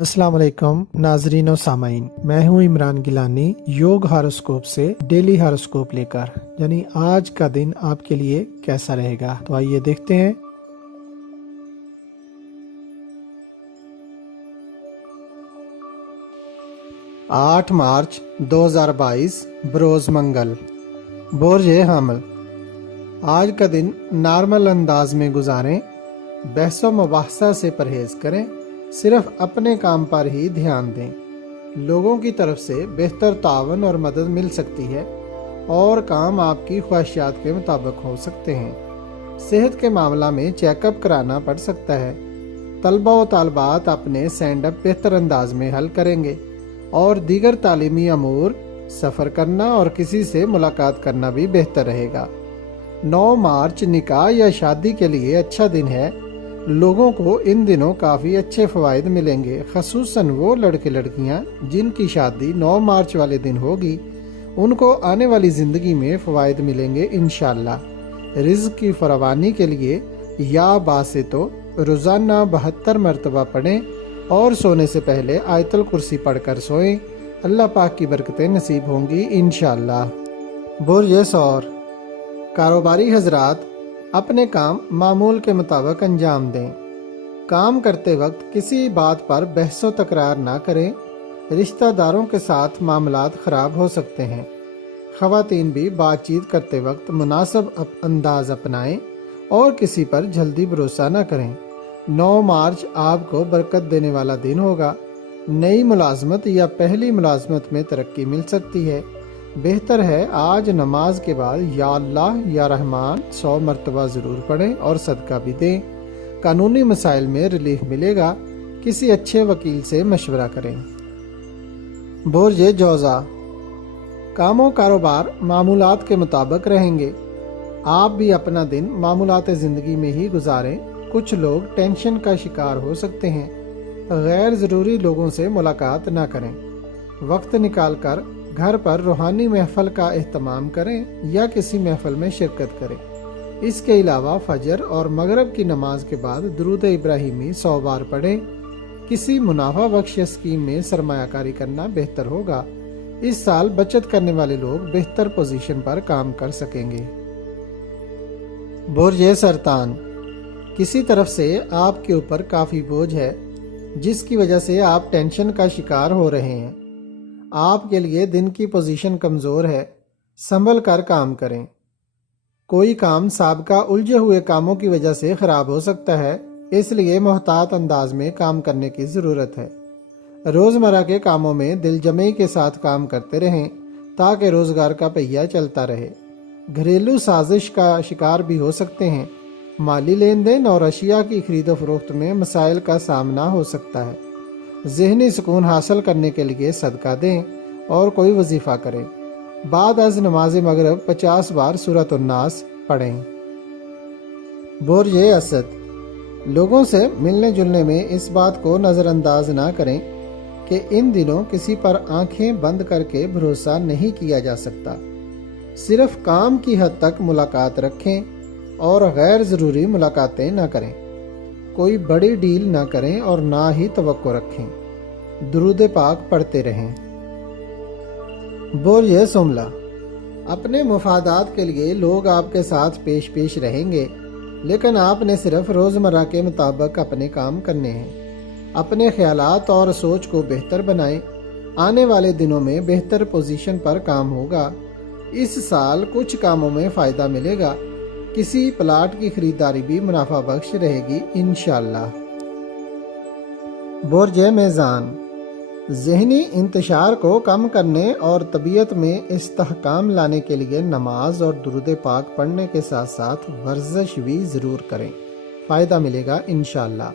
अस्सलाम वालेकुम नाजरीन और सामाइन, मैं हूं इमरान गिलानी योग हॉरोस्कोप से डेली हॉरोस्कोप लेकर, यानी आज का दिन आपके लिए कैसा रहेगा। तो आइए देखते हैं। आठ मार्च 2022 बरोज मंगल, बोर्जे हामल। आज का दिन नॉर्मल अंदाज में गुजारें, बहसो मुबाहसा से परहेज करें, सिर्फ अपने काम पर ही ध्यान दें। लोगों की तरफ से बेहतर तावन और मदद मिल सकती है और काम आपकी ख्वाहिशात के मुताबिक हो सकते हैं। सेहत के मामला में चेकअप कराना पड़ सकता है। तलबा व तालबात अपने स्टैंड अप बेहतर अंदाज में हल करेंगे और दीगर तालीमी अमूर, सफ़र करना और किसी से मुलाकात करना भी बेहतर रहेगा। 9 मार्च निकाह या शादी के लिए अच्छा दिन है। लोगों को इन दिनों काफ़ी अच्छे फ़वाइद मिलेंगे, ख़ुसूसन वो लड़के लड़कियां जिनकी शादी 9 मार्च वाले दिन होगी, उनको आने वाली ज़िंदगी में फ़वाइद मिलेंगे इंशाअल्लाह। रिज़्क़ की फरावानी के लिए या बासे तो रोज़ाना 72 मरतबा पढ़ें और सोने से पहले आयतुल कुर्सी पढ़कर सोएं। अल्लाह पाक की बरकतें नसीब होंगी इंशाअल्लाह। बुर्ज सौर, कारोबारी हजरात अपने काम मामूल के मुताबिक अंजाम दें। काम करते वक्त किसी बात पर बहसो तकरार ना करें। रिश्तेदारों के साथ मामलात ख़राब हो सकते हैं। ख़वातीन भी बातचीत करते वक्त मुनासिब अंदाज अपनाएं और किसी पर जल्दी भरोसा न करें। 9 मार्च आपको बरकत देने वाला दिन होगा। नई मुलाजमत या पहली मुलाजमत में तरक्की मिल सकती है। बेहतर है आज नमाज के बाद या अल्लाह या रहमान 100 मरतबा ज़रूर पढ़ें और सदका भी दें। कानूनी मसाइल में रिलीफ मिलेगा। किसी अच्छे वकील से मशवरा करें। बुर्ज जौज़ा, कामों कारोबार मामूलात के मुताबिक रहेंगे। आप भी अपना दिन मामूलात ज़िंदगी में ही गुजारें। कुछ लोग टेंशन का शिकार हो सकते हैं। गैर ज़रूरी लोगों से मुलाकात ना करें। वक्त निकाल कर घर पर रूहानी महफल का एहतमाम करें या किसी महफल में शिरकत करें। इसके अलावा फजर और मगरब की नमाज के बाद दुरूद इब्राहिमी 100 बार पढ़ें। किसी मुनाफा बख्श स्कीम में सरमायाकारी करना बेहतर होगा। इस साल बचत करने वाले लोग बेहतर पोजीशन पर काम कर सकेंगे। बुर्ज सरतान, किसी तरफ से आपके ऊपर काफ़ी बोझ है जिसकी वजह से आप टेंशन का शिकार हो रहे हैं। आपके लिए दिन की पोजीशन कमज़ोर है, संभल कर काम करें। कोई काम साबका उलझे हुए कामों की वजह से ख़राब हो सकता है, इसलिए मोहतात अंदाज में काम करने की ज़रूरत है। रोज़मर्रा के कामों में दिलजमई के साथ काम करते रहें ताकि रोज़गार का पहिया चलता रहे। घरेलू साजिश का शिकार भी हो सकते हैं। माली लेन देन और अशिया की खरीदो फरोख्त में मसाइल का सामना हो सकता है। ज़हनी सुकून हासिल करने के लिए सदका दें और कोई वजीफ़ा करें। बाद अज़ नमाज मगरब 50 बार सूरत उन्नास पढ़ें। बुर्ज असद, लोगों से मिलने जुलने में इस बात को नज़रअंदाज ना करें कि इन दिनों किसी पर आंखें बंद करके भरोसा नहीं किया जा सकता। सिर्फ काम की हद तक मुलाकात रखें और गैर ज़रूरी मुलाकातें ना करें। कोई बड़ी डील ना करें और ना ही तवक्को रखें। दुरूद पाक पढ़ते रहें। बुर्ज सुमला, अपने मुफादात के लिए लोग आपके साथ पेश रहेंगे, लेकिन आपने सिर्फ रोज़मर्रा के मुताबिक अपने काम करने हैं। अपने ख्यालात और सोच को बेहतर बनाएं। आने वाले दिनों में बेहतर पोजीशन पर काम होगा। इस साल कुछ कामों में फ़ायदा मिलेगा। किसी प्लाट की खरीदारी भी मुनाफा बख्श रहेगी इंशाअल्लाह। बुर्ज मेज़ान, ज़हनी इंतशार को कम करने और तबीयत में इस्तेहकाम लाने के लिए नमाज और दुरूद पाक पढ़ने के साथ साथ वर्जिश भी ज़रूर करें। फ़ायदा मिलेगा इंशाअल्लाह।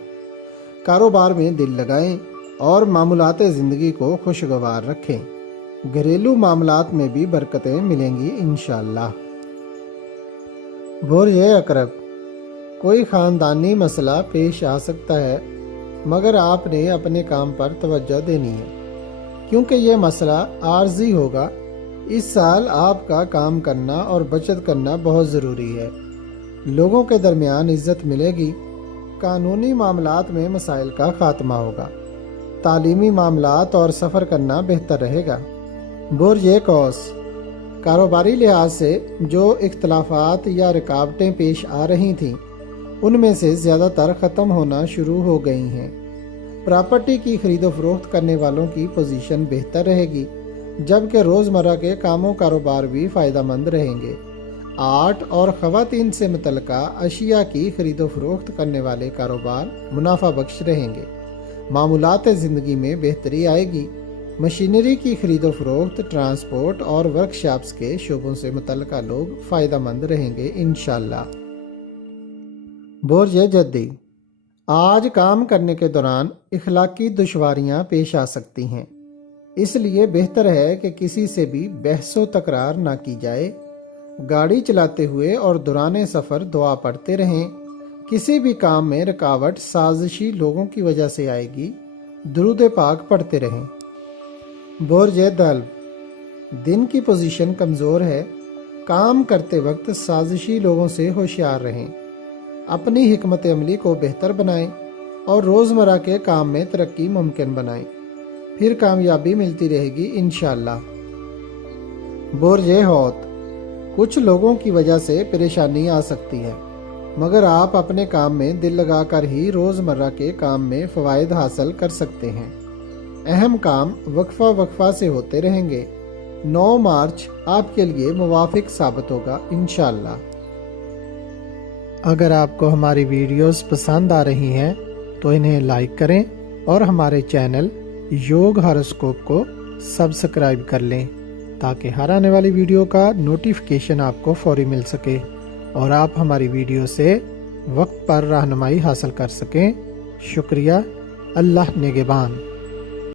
कारोबार में दिल लगाएं और मामूलात ज़िंदगी को खुशगवार रखें। घरेलू मामलात में भी बरकतें मिलेंगी इंशाअल्लाह। बुर्ज अकरब, कोई ख़ानदानी मसला पेश आ सकता है, मगर आपने अपने काम पर तवज्जो देनी है क्योंकि यह मसला आर्जी होगा। इस साल आपका काम करना और बचत करना बहुत ज़रूरी है। लोगों के दरमियान इज्जत मिलेगी। कानूनी मामलात में मसाइल का खात्मा होगा। تعلیمی معاملات اور سفر کرنا بہتر رہے گا۔ برج قوس، کاروباری لحاظ سے جو اختلافات یا رکاوٹیں پیش آ رہی تھیں ان میں سے زیادہ تر ختم ہونا شروع ہو گئی ہیں۔ پراپرٹی کی خرید و فروخت کرنے والوں کی پوزیشن بہتر رہے گی، جبکہ روزمرہ کے کام و کاروبار بھی فائدہ مند رہیں گے۔ آرٹ اور خواتین سے متعلقہ اشیاء کی خرید و فروخت کرنے والے کاروبار منافع بخش رہیں گے۔ معمولات زندگی میں بہتری آئے گی۔ مشینری کی خرید و فروخت، ٹرانسپورٹ اور ورکشاپس کے شعبوں سے متعلقہ لوگ فائدہ مند رہیں گے انشاءاللہ۔ برج جدی، آج کام کرنے کے دوران اخلاقی دشواریاں پیش آ سکتی ہیں، اس لیے بہتر ہے کہ کسی سے بھی بحث و تکرار نہ کی جائے۔ گاڑی چلاتے ہوئے اور دوران سفر دعا پڑھتے رہیں۔ کسی بھی کام میں رکاوٹ سازشی لوگوں کی وجہ سے آئے گی، درود پاک پڑھتے رہیں۔ برج دلو، دن کی پوزیشن کمزور ہے، کام کرتے وقت سازشی لوگوں سے ہوشیار رہیں۔ اپنی حکمت عملی کو بہتر بنائیں اور روزمرہ کے کام میں ترقی ممکن بنائیں، پھر کامیابی ملتی رہے گی انشاءاللہ۔ برج حوت، کچھ لوگوں کی وجہ سے پریشانی آ سکتی ہے، مگر آپ اپنے کام میں دل لگا کر ہی روزمرہ کے کام میں فوائد حاصل کر سکتے ہیں۔ اہم کام وقفہ سے ہوتے رہیں گے۔ 9 مارچ آپ کے لیے موافق ثابت ہوگا انشاءاللہ۔ اگر آپ کو ہماری ویڈیوز پسند آ رہی ہیں تو انہیں لائک کریں اور ہمارے چینل یوگ ہاروسکوپ کو سبسکرائب کر لیں تاکہ ہر آنے والی ویڈیو کا نوٹیفیکیشن آپ کو فوری مل سکے اور آپ ہماری ویڈیو سے وقت پر رہنمائی حاصل کر سکیں۔ شکریہ۔ اللہ نگہبان۔